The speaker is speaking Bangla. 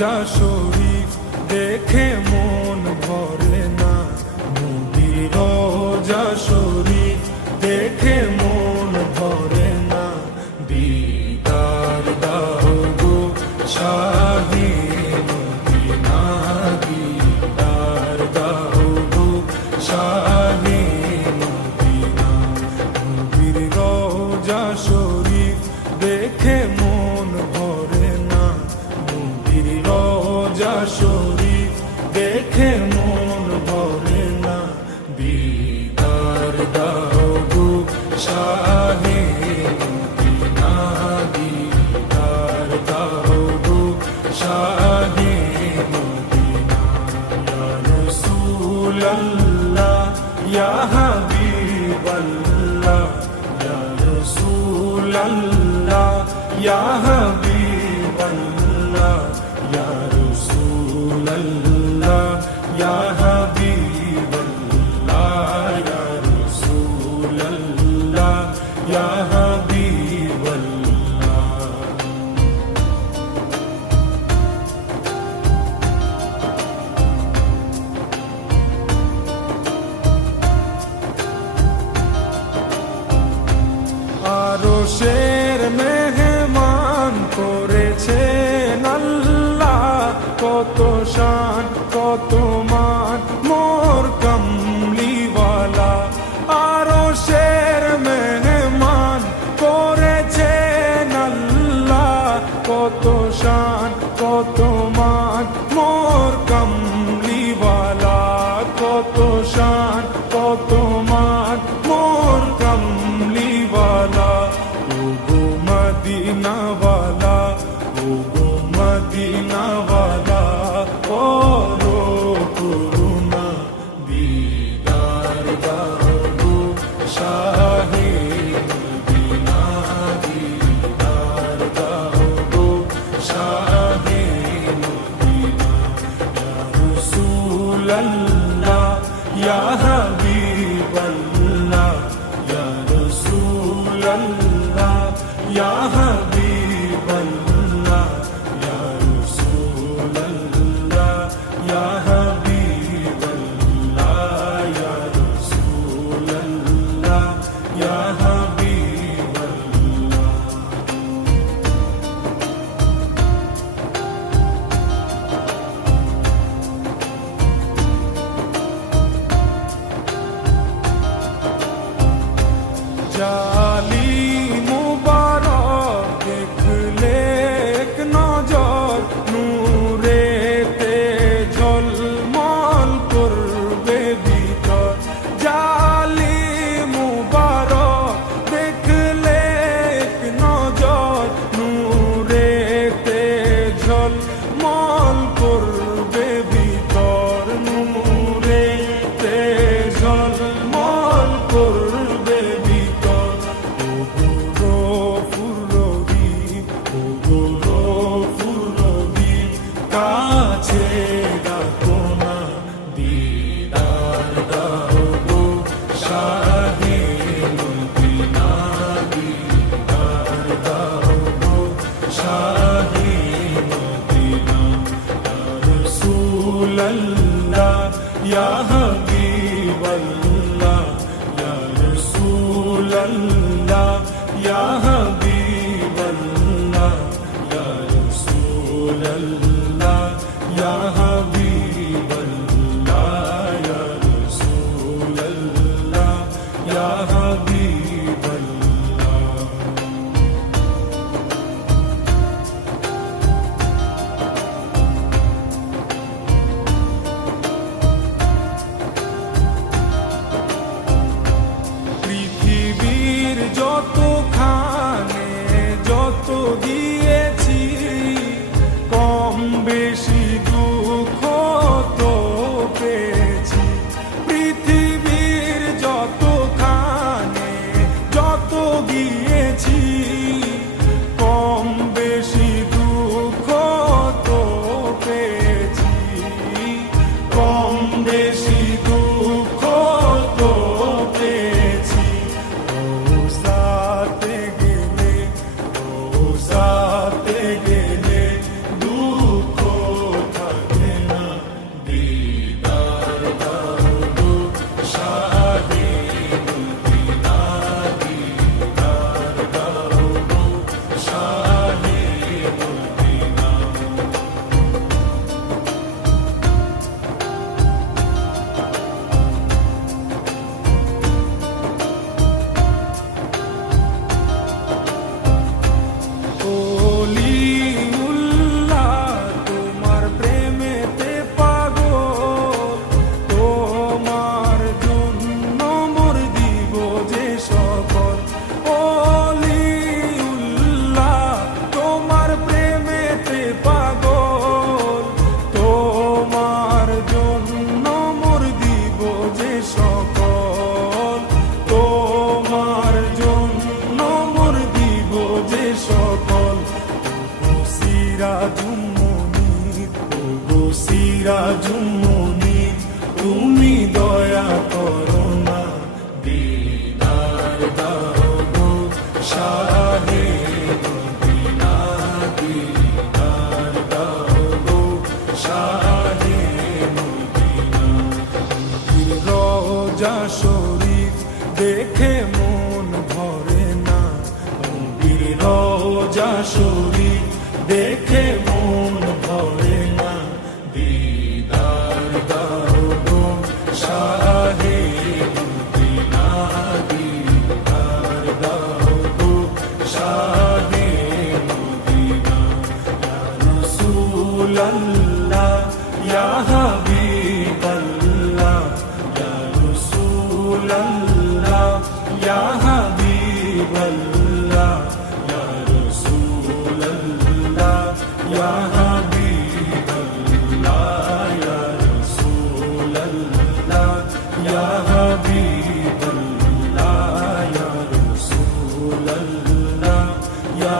রোজা শরীফ দেখে মন ভরে না, নবীর রোজা শরীফ দেখে মন ভরে না। দিদার দাও গো শাহে মদিনা, দিদার দাও গো শাহে মদিনা। নবীর রোজা শরীফ দেখে মন ভরে না, নবীর রোজা শরীফ দেখে মন ভরে না। দিদার দাও গো শাহে মদিনা, দিদার দাও গো শাহে মদিনা। ইয়া রাসূলাল্লাহ ইয়া হাবিবাল্লাহ, ইয়া রাসূলাল্লাহ ইয়া হাবিবাল্লাহ, ইয়া রাসূলাল্লাহ ইয়া হাবিবাল্লাহ, ইয়া রাসূলাল্লাহ ইয়া হাবিবাল্লাহ। আরশের মেহমান করেছেন আল্লাহ, কত শান কত মান মোর কামলিওয়ালা। আরশের মেহমান করেছেন আল্লাহ, কত শান কত মান মোর কামলিওয়ালা, কত শান কত মান মোর কামলিওয়ালা। ও গো মদিনাওয়ালা, ও গো মদিনাওয়ালা, করো করুণা। দিদার দাও গো শাহে মদিনা, দিদার দাও গো শাহে মদিনা। ইয়া রাসূলাল্লাহ ইয়া হাবিবাল্লাহ, ইয়া রাসূলাল্লাহ ইয়া হাবিবাল্লাহ, ইয়া রাসূলাল্লাহ ইয়া হাবিবাল্লাহ, ইয়া রাসূলাল্লাহ ইয়া হাবিবাল্লাহ। জালিম মুবারক দেখলে এক নজর, নূরেতে ঝলমল করবে ভিতর। জালিম মুবারক দেখলে এক নজর, নূরেতে ঝলমল করবে ভিতর, নূরেতে ঝলমল করবে ভিতর। ও গো গফুর রহিম, ও গো গফুর রহিম, কাছে ডাকো না। দিদার দাও গো শাহে মদিনা, দিদার দাও গো শাহে মদিনা। ইয়া রাসূলাল্লাহ ইয়া হাবিবাল্লাহ, ইয়া রাসূলাল্লাহ ইয়া হাবিবাল্লাহ, ইয়া রাসূলাল্লাহ ইয়া হাবিবাল্লাহ, ইয়া রাসূলাল্লাহ ইয়া হাবিবাল্লাহ। পৃথিবীর যতখানে যত দিয়েছি, কম রোজা শরীফ দেখে মন ভরে না, দিদার দাও গো শাহে মদিনা, দিদার দাও গো শাহে মদিনা। ইয়া রাসূলাল্লাহ ইয়া হাবিবাল্লাহ, ইয়া রাসূলাল্লাহ ইয়া হাবিবাল্লাহ, ইয়া রাসূলাল্লাহ ইয়া হাবিবাল্লাহ, ইয়া রাসূলাল্লাহ ইয়া হাবিবাল্লাহ, ইয়া রাসূলাল্লাহ ইয়া